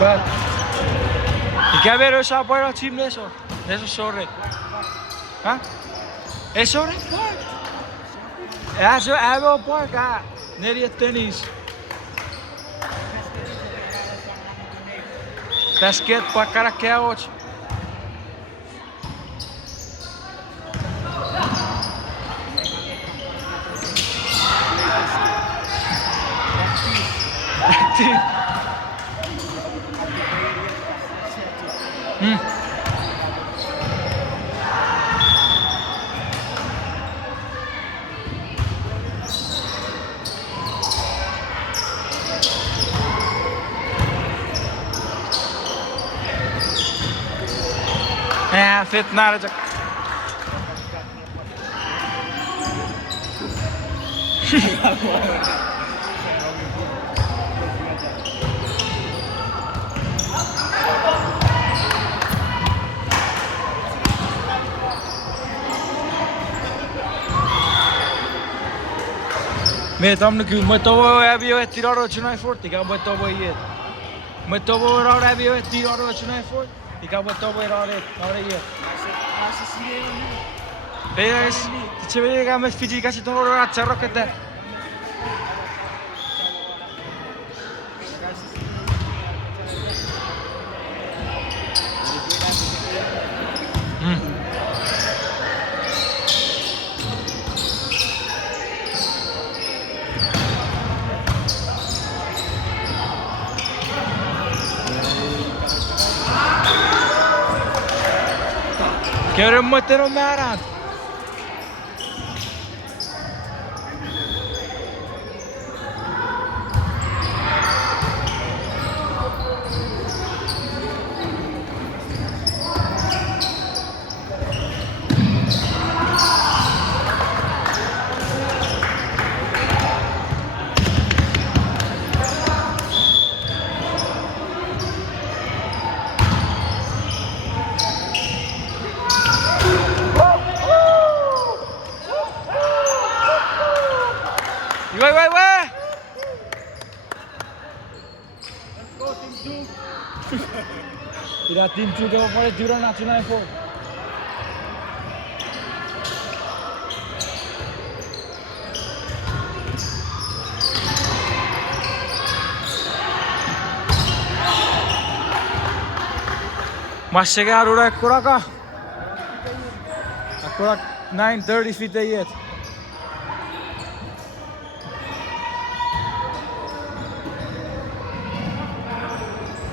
But ik heb weer eens op het team deze. Deze sorry. Huh? Is sorry? Ja, zo hebben we park. Ja, nee die tennis. Basket para Caracal. Ja, fit naar het. Me tam que me tobo había tirar 89 forte, que me tobo ir. Me tobo ahora había tirar 89 forte, y que me tobo ahora ir. Pero se ve que me fiji casi todo lo achar que te. Quiero meter un marat. Vai. Tidak tim juga pada juara nasional itu. Mas chegar agora é curaca. Agora 9:30 feet yet.